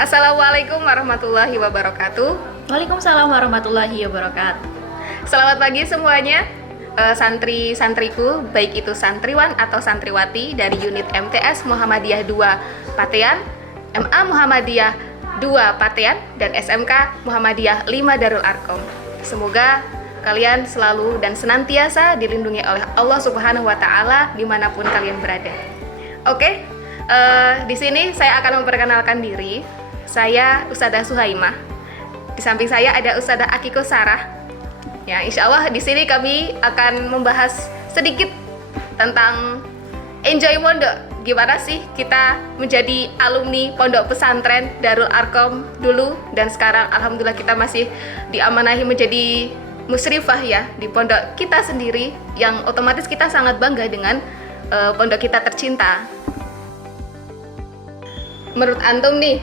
Assalamualaikum warahmatullahi wabarakatuh. Waalaikumsalam warahmatullahi wabarakatuh. Selamat pagi semuanya, santri-santriku, baik itu santriwan atau santriwati dari unit MTS Muhammadiyah 2 Patean, MA Muhammadiyah 2 Patean, dan SMK Muhammadiyah 5 Darul Arkom. Semoga kalian selalu dan senantiasa dilindungi oleh Allah Subhanahu wa Ta'ala dimanapun kalian berada. Oke, di sini saya akan memperkenalkan diri. Saya Ustadzah Suhaimah. Di samping saya ada Ustadzah Akiko Sarah. Ya, insya Allah di sini kami akan membahas sedikit tentang enjoy pondok. Gimana sih kita menjadi alumni pondok pesantren Darul Arkom dulu dan sekarang alhamdulillah kita masih diamanahi menjadi musyrifah ya di pondok kita sendiri, yang otomatis kita sangat bangga dengan pondok kita tercinta. Menurut antum nih,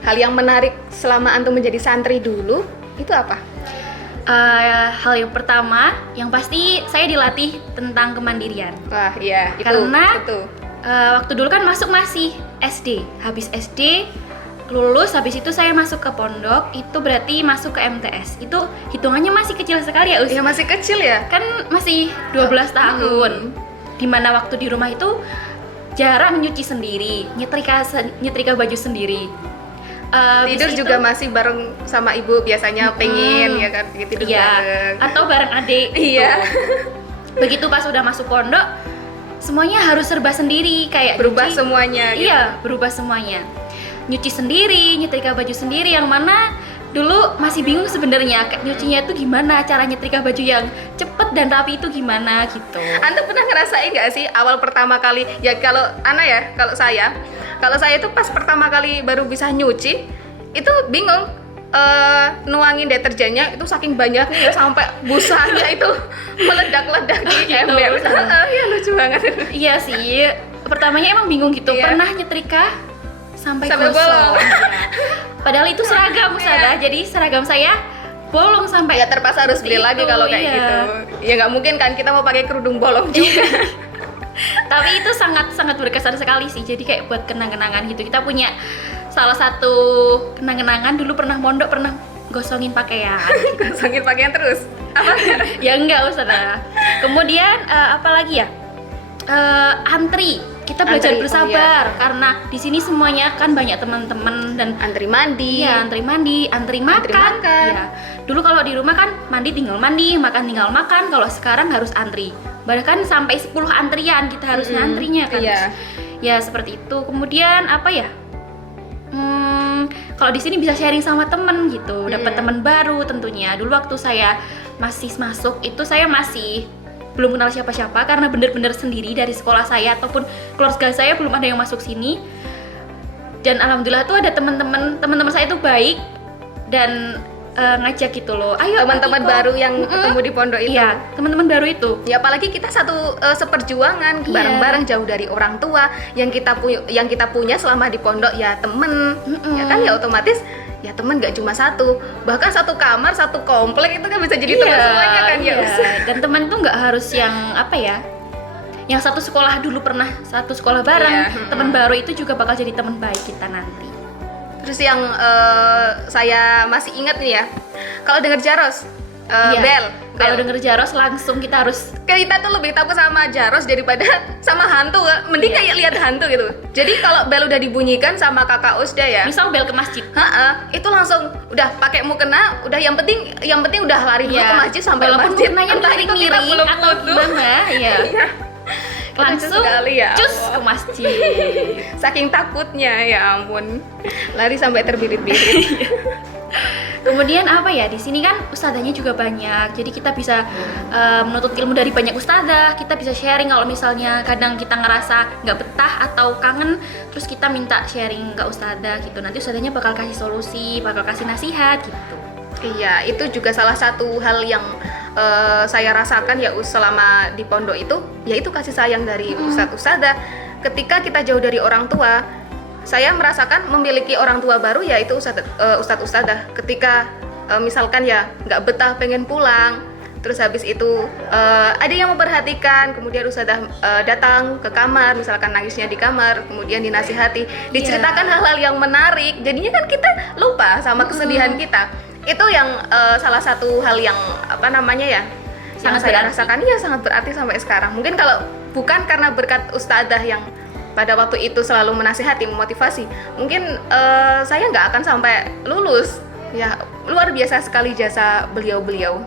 hal yang menarik selama antum menjadi santri dulu itu apa? Hal yang pertama, yang pasti saya dilatih tentang kemandirian. Wah iya, Karena itu. Waktu dulu kan masuk masih SD, habis SD lulus, habis itu saya masuk ke pondok, itu berarti masuk ke MTS. Itu hitungannya masih kecil sekali ya, Us? Iya masih kecil ya? Kan masih 12 tahun. Dimana waktu di rumah itu jarang nyuci sendiri, nyetrika baju sendiri. Tidur juga masih bareng sama ibu biasanya, pengen ya kan tidur bareng. Atau bareng adik gitu. Iya. Begitu pas udah masuk pondok, semuanya harus serba sendiri, kayak Berubah nyuci, semuanya gitu. Iya, berubah semuanya. Nyuci sendiri, nyetrika baju sendiri, yang mana dulu masih bingung sebenarnya nyucinya itu gimana, cara nyetrika baju yang cepet dan rapi itu gimana gitu. Antum pernah ngerasain nggak sih awal pertama kali ya, kalau kalau saya itu pas pertama kali baru bisa nyuci itu bingung nuangin deterjennya itu saking banyaknya ya, sampai busanya itu meledak-ledak di Gitu, ember. betul. Iya lucu banget. Iya sih, pertamanya emang bingung gitu. Iya. Pernah nyetrika sampai Sampai gosong. bolong. Iya. Padahal itu seragam Ustazah, jadi seragam saya bolong sampai Ya terpaksa harus beli itu, lagi kalau kayak iya. gitu. Ya nggak mungkin kan kita mau pakai kerudung bolong juga. Tapi itu sangat berkesan sekali sih. Jadi kayak buat kenang-kenangan gitu. Kita punya salah satu kenang-kenangan dulu pernah mondok, pernah gosongin pakaian. Gosongin pakaian terus. Apa? Ya enggak Ustazah. Kemudian apalagi ya? Antri. Kita belajar Antri, bersabar oh iya. karena di sini semuanya kan banyak teman-teman dan Antri mandi. iya, antri mandi, antri makan. makan. Iya. Dulu kalau di rumah kan mandi tinggal mandi, makan tinggal makan. Kalau sekarang harus antri. Bahkan sampai 10 antrian kita harus ngantrinya kan. Iya. Ya seperti itu. Kemudian apa ya? Kalau di sini bisa sharing sama temen gitu, dapat teman baru tentunya. Dulu waktu saya masih masuk itu saya masih belum kenal siapa-siapa karena benar-benar sendiri dari sekolah saya ataupun keluarga saya belum ada yang masuk sini. Dan alhamdulillah tuh ada teman-teman saya tuh baik dan ngajak gitu loh. Ayo Teman-teman Akiko. baru yang ketemu di pondok itu. Iya, teman-teman baru itu. Ya apalagi kita satu seperjuangan Iya. bareng-bareng jauh dari orang tua, yang kita punya selama di pondok ya temen. Ya kan ya otomatis ya temen nggak cuma satu, bahkan satu kamar satu komplek itu kan bisa jadi teman semuanya kan ya. Dan teman tuh nggak harus yang apa ya, yang satu sekolah dulu pernah satu sekolah bareng. Iya, Teman baru itu juga bakal jadi teman baik kita nanti. Terus yang saya masih ingat nih ya, kalau dengar jaros, Iya. Kalau bel. denger jaros langsung kita harus Kita tuh lebih takut sama jaros daripada sama hantu, mending kayak lihat hantu gitu. Jadi kalau bel udah dibunyikan sama kakak Usda ya, misal bel ke masjid. itu langsung udah pakai mukena, udah yang penting udah lari dulu ke masjid sampai walaupun masjid. mukenanya Entah itu kita miring-miring belum atau wudu. gimana, ya. Iya. Langsung Lucu sekali ya, cus Allah. ke masjid. Saking takutnya ya ampun, lari sampai terbirit-birit. Kemudian apa ya, di sini kan ustadzahnya juga banyak, jadi kita bisa menuntut ilmu dari banyak ustadzah. Kita bisa sharing kalau misalnya kadang kita ngerasa nggak betah atau kangen, terus kita minta sharing ke ustadzah gitu. Nanti ustadzahnya bakal kasih solusi, bakal kasih nasihat gitu. Iya, itu juga salah satu hal yang saya rasakan ya selama di pondok itu, yaitu kasih sayang dari ustadz-ustadzah. Ketika kita jauh dari orang tua, saya merasakan memiliki orang tua baru yaitu ustadz-ustadzah. Ketika misalkan ya nggak betah pengen pulang, Terus habis itu ada yang memperhatikan, kemudian ustadzah datang ke kamar, misalkan nangisnya di kamar, kemudian dinasihati, diceritakan hal-hal yang menarik. Jadinya kan kita lupa sama kesedihan kita. Itu yang salah satu hal yang apa namanya ya, yang Sangat saya berarti. rasakan, iya sangat berarti sampai sekarang. Mungkin kalau bukan karena berkat ustadzah yang pada waktu itu selalu menasihati, memotivasi, mungkin saya nggak akan sampai lulus. Ya, luar biasa sekali jasa beliau-beliau.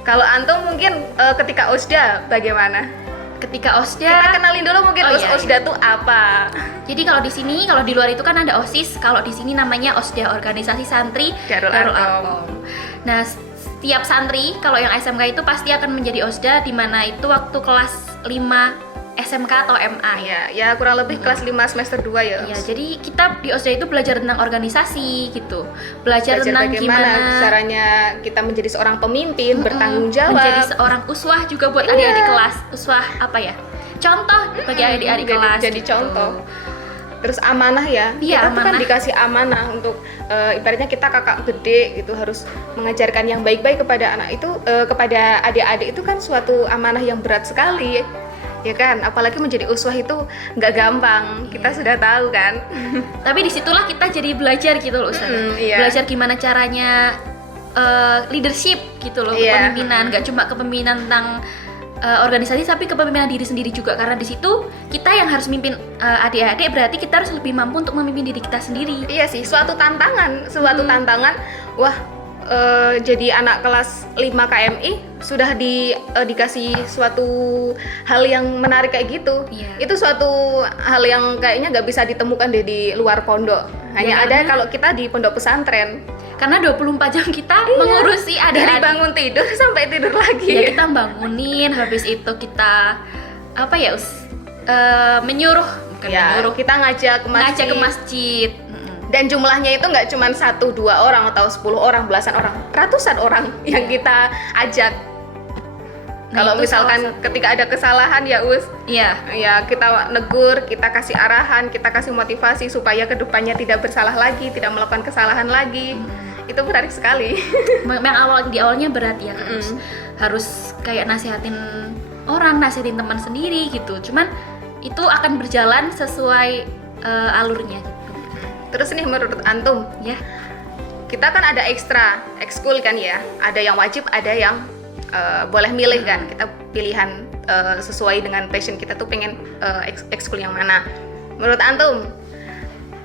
Kalau antum mungkin ketika OSDA bagaimana? Ketika Kita OSDA, kenalin dulu mungkin Oh, iya, OSDA tuh apa? jadi kalau di sini, kalau di luar itu kan ada OSIS, kalau di sini namanya OSDA, Organisasi Santri Darul Arqam. Nah, setiap santri kalau yang SMK itu pasti akan menjadi OSDA, di mana itu waktu kelas 5 SMK atau MA ya. Ya kurang lebih kelas 5 semester 2 ya. Ya, jadi kita di OSDA itu belajar tentang organisasi gitu. Belajar tentang bagaimana gimana caranya kita menjadi seorang pemimpin, bertanggung jawab. menjadi seorang uswah juga buat Iya. adik-adik kelas. Uswah apa ya? Contoh bagi adik-adik kelas. Jadi gitu. contoh. Terus amanah ya, Iya, kita tuh kan amanah. dikasih amanah untuk ibaratnya kita kakak gede gitu, harus mengajarkan yang baik-baik kepada anak itu, kepada adik-adik itu kan suatu amanah yang berat sekali, ya kan? Apalagi menjadi uswah itu nggak gampang, kita sudah tahu kan. Tapi disitulah kita jadi belajar gitu loh, Ustaz. Iya. Belajar gimana caranya leadership gitu loh, Iya. kepemimpinan. Gak cuma kepemimpinan tentang organisasi, tapi kepemimpinan diri sendiri juga. Karena di situ kita yang harus mimpin adik-adik, berarti kita harus lebih mampu untuk memimpin diri kita sendiri. Iya sih, suatu tantangan, tantangan. Wah, jadi anak kelas 5 KMI sudah dikasih suatu hal yang menarik kayak gitu. Iya. Itu suatu hal yang kayaknya nggak bisa ditemukan deh di luar pondok. Hanya Iya, ada karena- kalau kita di pondok pesantren. Karena 24 jam kita Iya. mengurusi Dari adik-adik. bangun tidur sampai tidur lagi. Ya, kita bangunin, habis itu kita apa ya, menyuruh, bukan Ya, menyuruh, kita ngajak ke masjid. ngajak ke masjid. Dan jumlahnya itu nggak cuma 1-2 orang atau 10 orang, belasan orang, ratusan orang yang kita ajak. Nah, Kalau itu misalkan salah satu. ketika ada kesalahan ya Iya. ya kita negur, kita kasih arahan, kita kasih motivasi supaya kedepannya tidak bersalah lagi, tidak melakukan kesalahan lagi. Itu menarik sekali. Memang di awalnya berat ya, harus kayak nasihatin orang, nasihatin teman sendiri gitu. Cuman itu akan berjalan sesuai alurnya gitu. Terus nih menurut antum, Ya. kita kan ada ekskul kan ya, ada yang wajib, ada yang boleh milih kan. Kita pilihan sesuai dengan passion kita tuh pengen ekskul yang mana. Menurut antum,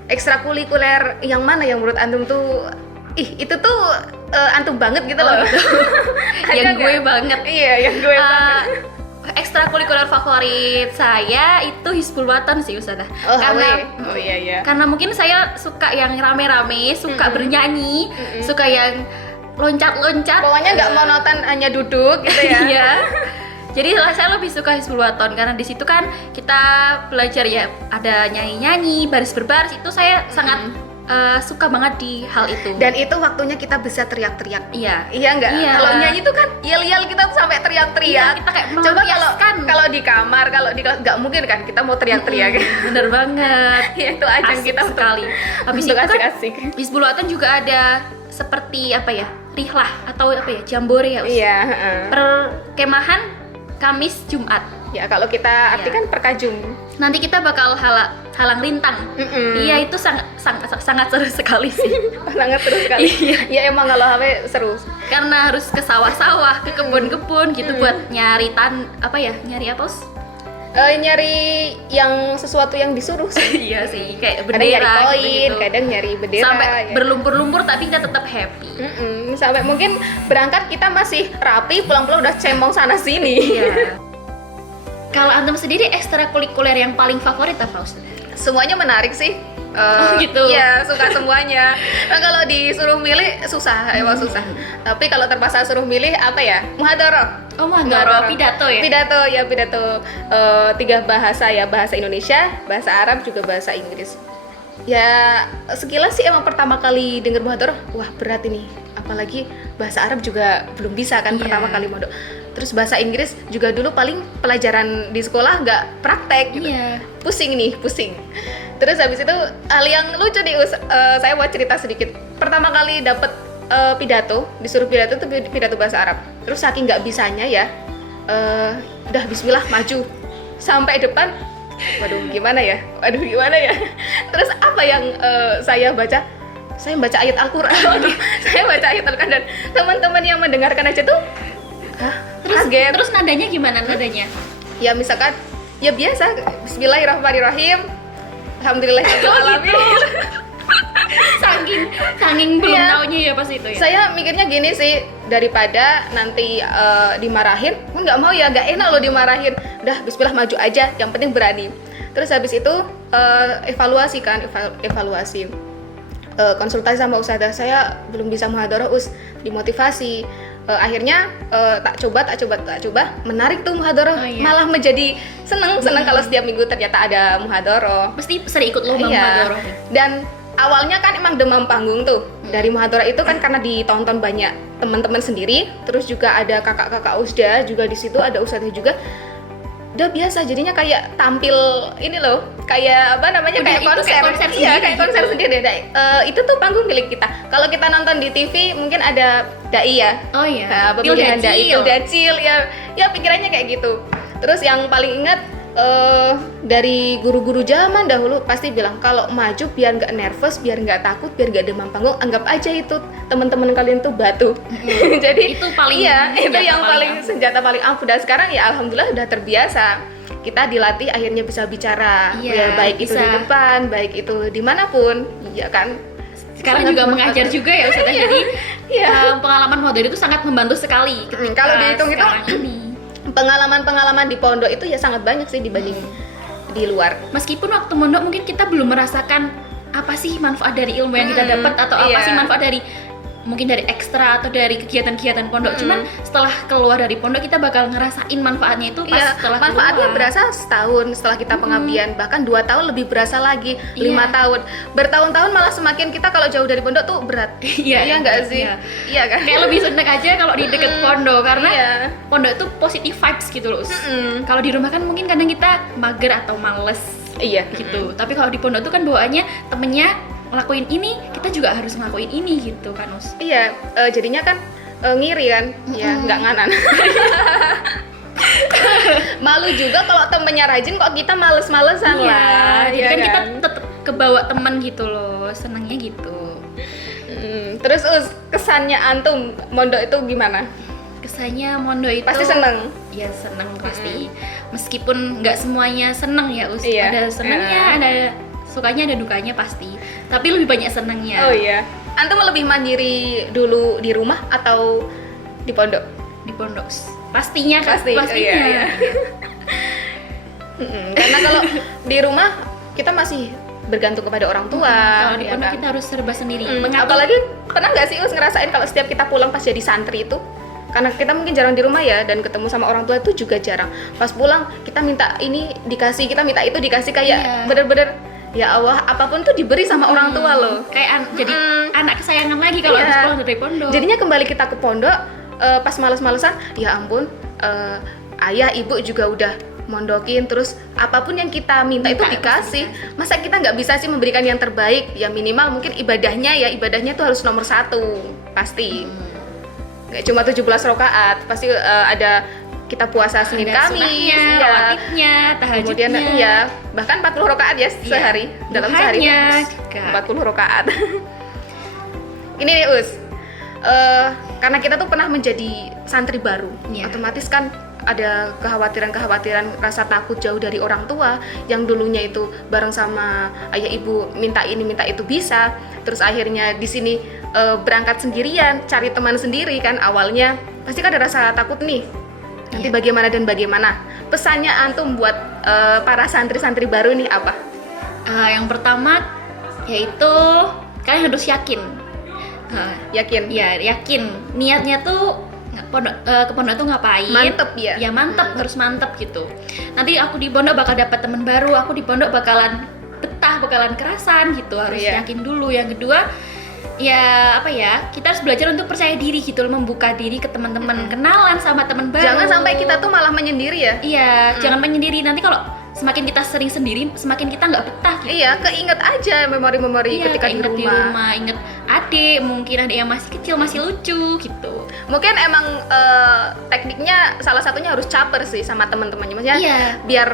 ekstrakurikuler yang mana yang menurut antum tuh itu tuh antum banget gitu loh. Ada Yang gue nggak? banget. Iya, yang gue banget. Ekstrakurikuler favorit saya itu Hizbul Wathan sih, Ustazah. Oh, karena oh iya iya. karena mungkin saya suka yang rame-rame, suka bernyanyi, suka yang loncat-loncat. Pokoknya nggak monoton hanya duduk gitu ya. Iya. Jadi saya lebih suka Hizbul Wathan karena di situ kan kita belajar ya, ada nyanyi-nyanyi, baris berbaris, itu saya sangat suka banget di hal itu. Dan itu waktunya kita bisa teriak-teriak. Iya. Iya nggak? Iya. Kalau nyanyi tuh kan yel-yel kita tuh sampai teriak-teriak. Iya, kita kayak Coba kalau melampiaskan. kalau di kamar, kalau di kelas nggak mungkin kan kita mau teriak-teriak. Bener banget. Ya, itu ajang Asik kita untuk- sekali. Habis untuk itu kan asik-asik. Hizbul Wathan juga ada seperti apa ya, rihlah atau apa ya, jambore ya, Us? Iya. heeh. Perkemahan Kamis Jumat. Ya kalau kita artikan perkajum. Nanti kita bakal halang rintang. Iya, itu sangat seru sekali sih. Sangat seru sekali. Iya. Ya emang kalau HP seru. Karena harus ke sawah-sawah, ke kebun-kebun gitu buat nyari nyari apa, Us? Nyari yang sesuatu yang disuruh sih. Iya sih, kayak Kadang nyari bendera koin, gitu-gitu. kadang nyari bendera. Sampai ya. berlumpur-lumpur tapi kita tetap happy. Sampai mungkin berangkat kita masih rapi, pulang-pulang udah cembong sana sini. Iya. Kalau antum sendiri ekstrakurikuler yang paling favorit apa, Ustaz? Semuanya menarik sih. Oh, gitu. Iya, suka semuanya. Nah, kalau disuruh milih susah, emang susah. Tapi kalau terpaksa suruh milih apa ya? Muhadharah. Oh, muhadharah, pidato ya? Pidato 3 bahasa ya, bahasa Indonesia, bahasa Arab, juga bahasa Inggris. Ya, sekilas sih emang pertama kali denger muhadharah, wah berat ini. Apalagi bahasa Arab juga belum bisa kan, Iya. pertama kali mondok. Terus bahasa Inggris juga dulu paling pelajaran di sekolah nggak praktek gitu. Iya. Pusing. Terus habis itu hal yang lucu nih, saya mau cerita sedikit. Pertama kali dapet disuruh pidato tuh pidato bahasa Arab. Terus saking nggak bisanya ya, udah Bismillah maju sampai depan. Waduh gimana ya? Terus apa yang saya baca? Saya baca ayat Al-Quran. Saya baca ayat Al-Quran dan teman-teman yang mendengarkan aja tuh, kaget. Terus nadanya gimana nadanya? Ya misalkan, ya biasa, Bismillahirrahmanirrahim, Alhamdulillahirabbil alamin. Saking belum Iya. taunya ya pas itu ya. Saya mikirnya gini sih, daripada nanti dimarahin, nggak mau ya, nggak enak loh dimarahin. Udah Bismillah maju aja, yang penting berani. Terus habis itu evaluasi. Konsultasi sama ustadzah, saya belum bisa muhadharah dimotivasi. Akhirnya tak coba menarik tuh muhadharah. Oh, iya. Malah menjadi seneng kalau setiap minggu ternyata ada muhadharah. Pasti sering ikut lomba muhadharah. Dan awalnya kan emang demam panggung tuh. Dari muhadharah itu kan karena ditonton banyak teman-teman sendiri, terus juga ada kakak-kakak usda juga di situ, ada ustadzah juga. Udah biasa, jadinya kayak tampil ini loh, kayak apa namanya, Udah kayak itu konser. kayak konser Iya, sendiri kayak konser gitu. sendiri. Itu tuh panggung milik kita. Kalau kita nonton di TV mungkin ada dai ya. Oh iya. Pemilihan dai, Pildacil. Pildacil ya pikirannya kayak gitu. Terus yang paling ingat dari guru-guru zaman dahulu pasti bilang kalau maju biar nggak nervous, biar nggak takut, biar nggak demam panggung, anggap aja itu teman-teman kalian tuh batu. Jadi Itu paling itu senjata yang paling paling senjata paling ampuh. Dan sekarang ya alhamdulillah udah terbiasa. Kita dilatih akhirnya bisa bicara, Iya, ya, baik itu bisa. di depan, baik itu dimanapun, iya kan. Sekarang Sangat juga bermanfaat. mengajar juga ya Ustazah. Jadi Iya. pengalaman muhadharah itu sangat membantu sekali. Kalau dihitung itu sekarang ini. pengalaman di pondok itu ya sangat banyak sih dibanding di luar. Meskipun waktu mondok mungkin kita belum merasakan apa sih manfaat dari ilmu yang kita dapat atau apa iya. sih manfaat dari mungkin dari ekstra atau dari kegiatan-kegiatan pondok. Cuman setelah keluar dari pondok kita bakal ngerasain manfaatnya itu pas Iya, setelah manfaatnya keluar. berasa setahun setelah kita pengabdian, bahkan 2 tahun lebih berasa lagi, 5 Iya. tahun, bertahun-tahun malah semakin kita kalau jauh dari pondok tuh berat. Iya, nggak sih? iya. Iya kan? Kayak lebih seneng aja kalau di deket pondok karena Iya. pondok itu positive vibes gitu loh. Kalau di rumah kan mungkin kadang kita mager atau males Iya gitu. Tapi kalau di pondok tuh kan bawaannya temennya ngelakuin ini, kita juga harus ngelakuin ini gitu kan, Us. Iya, jadinya kan ngiri kan, ya nggak nganan. Malu juga kalau temennya rajin kok kita males-malesan lah. Jadi ya kan kita tetap kebawa teman gitu loh, senangnya gitu. Terus kesannya antum mondok itu gimana? Kesannya mondok itu Pasti seneng. Ya seneng pasti. Meskipun nggak semuanya seneng ya, Us. Iya. Ada senengnya, ada sukanya, ada dukanya pasti. Tapi lebih banyak senengnya. Oh iya. Antum lebih mandiri dulu di rumah atau di pondok? Di pondok. Pastinya kan, Pasti, oh pastinya. iya. Karena kalau di rumah kita masih bergantung kepada orang tua. Kalau di ya pondok kan? kita harus serba sendiri. Apalagi pernah nggak sih Us ngerasain kalau setiap kita pulang pas jadi santri itu, karena kita mungkin jarang di rumah ya dan ketemu sama orang tua itu juga jarang. Pas pulang kita minta ini dikasih, kita minta itu dikasih, kayak Iya. bener-bener ya Allah apapun tuh diberi sama orang tua loh. kayak jadi anak kesayangan lagi kalau Iya. habis pulang dari pondok. Jadinya kembali kita ke pondok pas males-malesan, ya ampun, ayah ibu juga udah mondokin, terus apapun yang kita minta itu Minta, dikasih. pasti Masa kita nggak bisa sih memberikan yang terbaik? Ya minimal mungkin ibadahnya tuh harus nomor 1 pasti. Nggak cuma 17 rakaat, pasti ada kita puasa Senin Ada Kamis, sunahnya, ya. rawatibnya, tahajudnya. Kemudian iya, bahkan 40 rakaat ya sehari, dalam sehari duhanya itu juga. 40 rakaat. Ini nih Us, karena kita tuh pernah menjadi santri baru, Iya. otomatis kan ada kekhawatiran rasa takut jauh dari orang tua yang dulunya itu bareng sama ayah ibu minta ini minta itu bisa, terus akhirnya di sini berangkat sendirian, cari teman sendiri kan, awalnya pasti kan ada rasa takut nih. Nanti Iya. bagaimana dan bagaimana? Pesannya antum buat para santri-santri baru nih apa? Yang pertama yaitu kalian harus yakin. Yakin? Ya yakin. Niatnya tuh ke pondok tuh ngapain? Mantep ya? Ya mantep, terus mantep gitu. Nanti aku di pondok bakal dapat teman baru. Aku di pondok bakalan betah, bakalan kerasan gitu. Harus Iya. yakin dulu. Yang kedua, ya apa ya? Kita harus belajar untuk percaya diri gitu, membuka diri ke teman-teman, kenalan sama teman baru. Jangan sampai kita tuh malah menyendiri ya. Iya, jangan menyendiri. Nanti kalau semakin kita sering sendiri, semakin kita nggak betah gitu. Iya, keinget aja memori-memori Iya, ketika keinget di rumah. inget adik, mungkin adik yang masih kecil, masih lucu gitu. Mungkin emang tekniknya salah satunya harus caper sih sama teman-temannya, maksudnya Iya. biar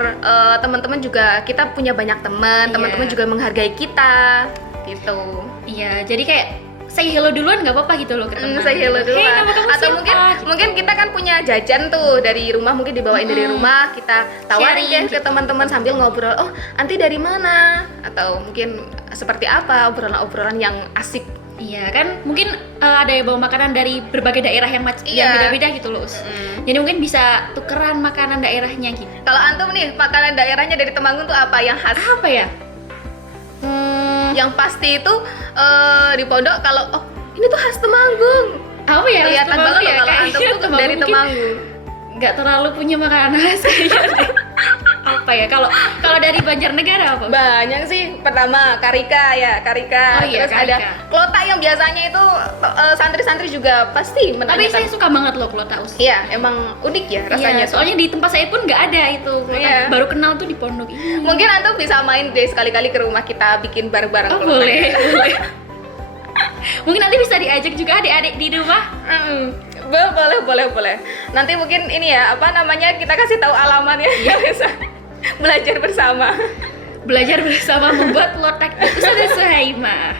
teman-teman juga, kita punya banyak teman, Iya. teman-teman juga menghargai kita gitu. Iya, jadi kayak say hello duluan nggak apa-apa gitu loh ke teman. Say hello Hey, duluan. nama kamu Atau siapa? mungkin Gitu. mungkin kita kan punya jajan tuh dari rumah, mungkin dibawain dari rumah, kita tawarin Sharing deh ke gitu. teman-teman sambil ngobrol. Oh, anti dari mana? Atau mungkin seperti apa obrolan-obrolan yang asik. Iya kan, mungkin ada yang bawa makanan dari berbagai daerah yang Iya. beda-beda gitu loh. Jadi mungkin bisa tukeran makanan daerahnya gitu. Kalau antum nih, makanan daerahnya dari Temanggung tuh apa yang khas? Apa ya? Yang pasti itu di pondok, kalau oh ini tuh khas Temanggung. Apa ya? Kelihatan Temanggung banget loh kalau Kayaknya antum tuh dari mungkin Temanggung. nggak terlalu punya makanan khas kayaknya deh. Apa ya? Kalau dari Banjarnegara apa? Banyak sih. Pertama karika ya, karika. Oh iya, Terus karika. ada klotak yang biasanya itu santri-santri juga pasti Tapi menanyakan. saya suka banget loh kalau tahu. Iya, emang unik ya rasanya. Iya, tuh. soalnya di tempat saya pun nggak ada itu. Iya. Baru kenal tuh di pondok ini. Mungkin antum bisa main deh sekali-kali ke rumah kita bikin bareng-bareng Oh klotak. boleh, boleh. Mungkin nanti bisa diajak juga adik-adik di rumah. Boleh. Nanti mungkin ini ya, apa namanya, kita kasih tahu alamatnya. Iya. Bisa belajar bersama. Belajar bersama membuat lotek Ustazah Suhaimah.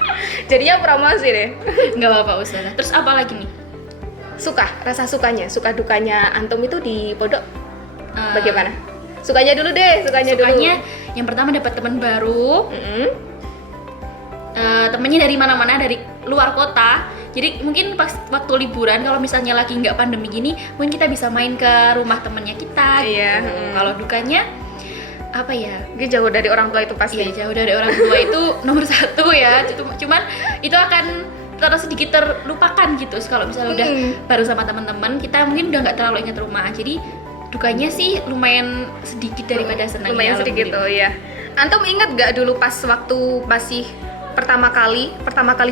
Jadinya promosi deh. Nggak apa-apa Ustazah. Terus apa lagi nih? Rasa sukanya, suka dukanya antum itu di pondok Eh, bagaimana? Sukanya dulu deh, sukanya dulu. Sukanya yang pertama dapat teman baru. Temennya dari mana-mana, dari luar kota. Jadi mungkin pas waktu liburan, kalau misalnya lagi nggak pandemi gini, mungkin kita bisa main ke rumah temennya kita. Iya, Gitu. Kalau dukanya apa ya? Dia jauh dari orang tua itu pasti. Iya, jauh dari orang tua itu nomor satu ya. Cuman itu akan terus sedikit terlupakan gitu. Kalau misalnya udah baru sama teman-teman, kita mungkin udah nggak terlalu ingat rumah. Jadi dukanya sih lumayan sedikit daripada senangnya. Lumayan sedikit tuh ya. Antum ingat gak dulu pas waktu masih pertama kali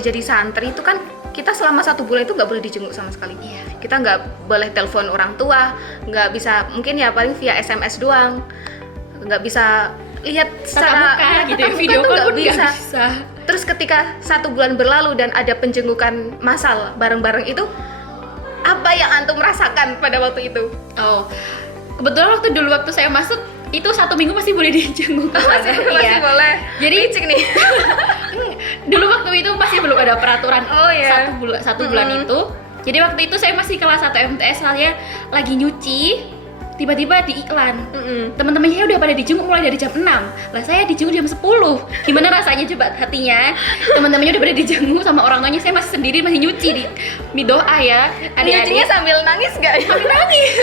jadi santri itu kan kita selama 1 bulan itu nggak boleh dijenguk sama sekali. Iya. Kita nggak boleh telepon orang tua, nggak bisa, mungkin ya paling via SMS doang, nggak bisa lihat Tatap secara muka gitu ya, tatap muka video tuh call nggak pun nggak bisa. bisa. Terus ketika 1 bulan berlalu dan ada penjengukan massal bareng-bareng itu, apa yang antum rasakan pada waktu itu? Oh, kebetulan waktu saya masuk itu 1 minggu masih boleh dijenguk. Masih Iya. boleh. Jadi Licik nih. dulu waktu itu masih belum ada peraturan. Oh, iya. satu bulan itu. Jadi waktu itu saya masih kelas 1 MTS, saya lagi nyuci, tiba-tiba di iklan teman-temannya udah pada dijenguk mulai dari jam 6. Lah saya dijenguk jam 10. Gimana rasanya coba hatinya? Teman-temannya udah pada dijenguk sama orang tuanya, saya masih sendiri, masih nyuci di doa ya. Nyucinya Adik-adik sambil nangis gak? sambil nangis.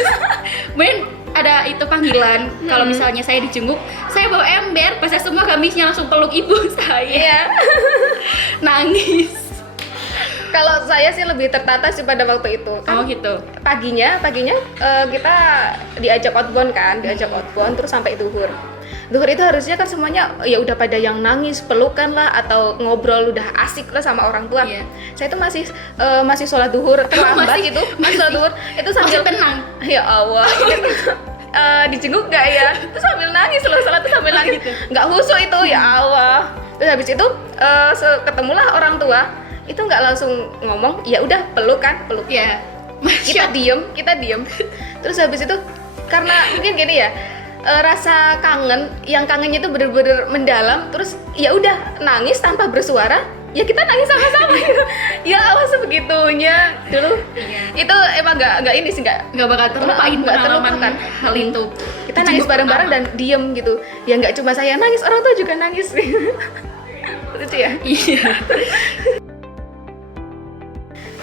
Kemudian ada itu panggilan, kalau misalnya saya dijenguk, saya bawa ember, basah semua gamisnya, langsung peluk ibu saya. Iya. Nangis. Kalau saya sih lebih tertata sih pada waktu itu. Oh gitu. Paginya kita diajak outbound kan, terus sampai zuhur. Zuhur itu harusnya kan semuanya ya udah pada yang nangis, pelukan lah atau ngobrol udah asik lah sama orang tua. Iya. Saya itu masih sholat zuhur terlambat Masih- itu, masih sholat zuhur itu sambil Masih tenang. Ya Allah, dijenguk gak ya? Terus sambil nangis loh, sholat tuh sambil nangis. Nggak khusyuk itu, ya Allah. Terus habis itu ketemulah orang tua, itu nggak langsung ngomong, ya udah peluk. Ya. Kita diem. Terus habis itu karena mungkin gini ya, rasa yang kangennya itu bener-bener mendalam. Terus ya udah nangis tanpa bersuara. Ya kita nangis sama-sama gitu. Ya Allah, sebegitunya dulu. Iya. Itu emang nggak ini sih, Nggak bakal terlupain Nggak pengalaman terlupakan. hal itu. kita nangis bareng-bareng dan diem gitu. Ya nggak cuma saya nangis, orang tua juga nangis. Lucu ya. Iya.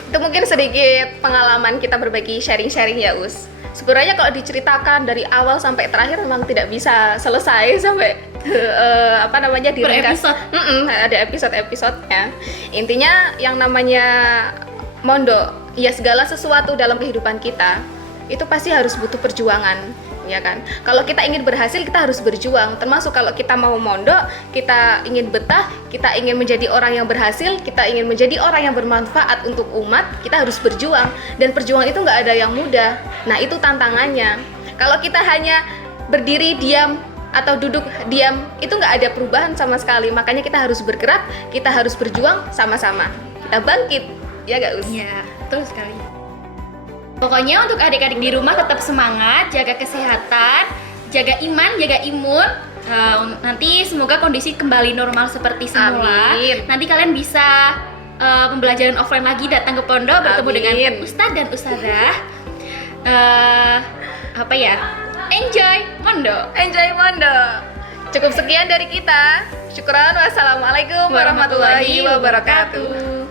Itu mungkin sedikit pengalaman kita berbagi sharing-sharing ya Us. Sebenarnya kalau diceritakan dari awal sampai terakhir memang tidak bisa selesai sampai diringkas. episode. Ada episode-episodenya. Intinya yang namanya mondok, ya segala sesuatu dalam kehidupan kita itu pasti harus butuh perjuangan, ya kan? Kalau kita ingin berhasil, kita harus berjuang. Termasuk kalau kita mau mondok, kita ingin betah, kita ingin menjadi orang yang berhasil, kita ingin menjadi orang yang bermanfaat untuk umat, kita harus berjuang. Dan perjuangan itu nggak ada yang mudah. Nah, itu tantangannya. Kalau kita hanya berdiri diam, atau duduk diam itu nggak ada perubahan sama sekali. Makanya kita harus bergerak, kita harus berjuang sama-sama. Kita bangkit, ya nggak Us? Ya, betul sekali. Pokoknya untuk adik-adik di rumah tetap semangat, jaga kesehatan, jaga iman, jaga imun. Nanti semoga kondisi kembali normal seperti semula. Amin. Nanti kalian bisa pembelajaran offline lagi, datang ke pondok bertemu Amin. dengan ustadz dan ustadzah. Enjoy Mondo. Enjoy Mondo. Cukup sekian dari kita. Syukran. Wassalamualaikum warahmatullahi wabarakatuh.